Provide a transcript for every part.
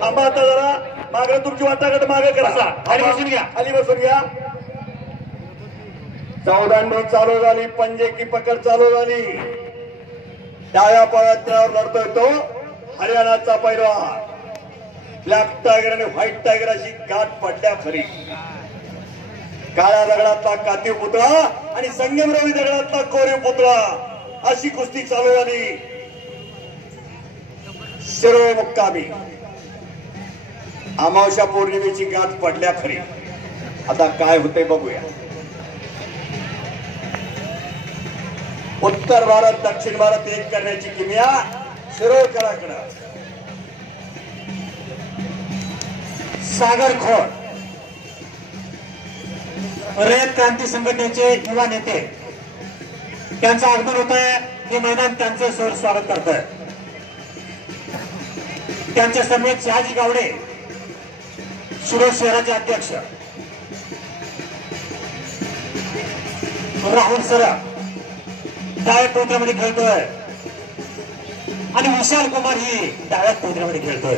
थांबा आता जरा. मागे तुमची वाटाघाट मागे करा. खाली बसून घ्या. खाली बसून घ्या. चौदांडी चालू झाली. पंजे की पकड चालू झाली. डाव्या पायात्रावर लढतोय तो हरियाणाचा पैलवान. ब्लॅक टायगर आणि व्हाईट टायगर अशी गाठ पडल्या खरी. काळ्या दगडातला कातीव पुतळा आणि संगमरवी दगडातला कोरीव पुतळा. अशी कुस्ती चालू झाली. शिरो मुक्कामी अमावश्या पौर्णिमेची गाठ पडल्या खरी. आता काय होते बघूया. उत्तर भारत दक्षिण भारत एक करण्याची किमया शिरोळकराकडं. सागर खोड रयत क्रांती संघटनेचे युवा नेते. त्यांचं आगमन होत आहे हे मैदान त्यांचं सर स्वागत करत आहे त्यांच्या समेत शहाजी गावडे सुरत शहराचे अध्यक्ष. राहुल सराफ डाव्या टोत्र्यामध्ये खेळतोय. आणि विशाल कुमार ही डाव्या टोत्र्यामध्ये खेळतोय.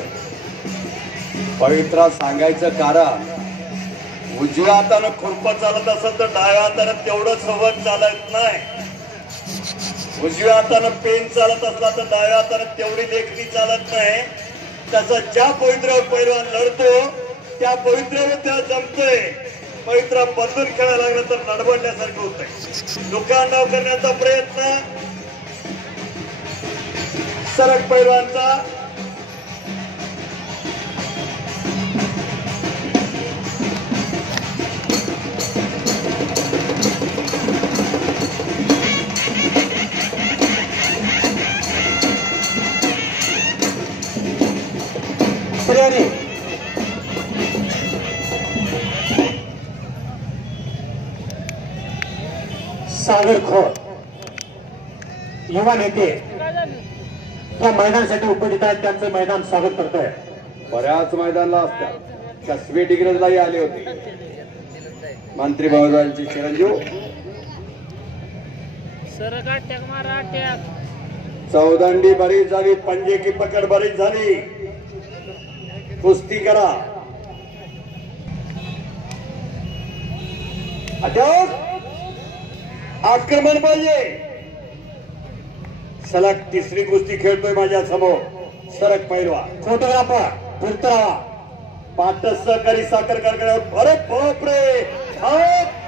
पवित्रा सांगायचं कारण उजव्या हातानं खुरप चालत असेल तर डाव्या हातानं तेवढं सोबत चालत नाही. उजव्या हातानं पेन चालत असला तर डाव्या हातानं तेवढी लेखणी चालत नाही. त्याचा ज्या पवित्र पैलवान लढतो त्या पवित्रावर त्या जमतोय. पवित्रा बदलून खेळायला लागलं तर नडबडल्यासारखं होतंय. दुकान करण्याचा प्रयत्न. सरक पैलवानचा. प्रेरी सागर खोड युवा नेते या मैदानासाठी उपस्थित आहेत त्यांचं मैदान स्वागत करत आहे बऱ्याच मैदानाला असतात कसबे डिग्रजलाही आले होते. मंत्री महोदयांची चिरंजीव. चौदंडी बरीच झाली पंजे की पकड बरीच झाली. कुस्ती करा. अटक! आक्रमण पाहिजे. सलग तिसरी कुस्ती खेळतोय माझ्यासमोर. सरक पैलवा फोटोग्राफर फिरतरावा पाटस सहकारी साखर कारखान्यावर अरे बापरे.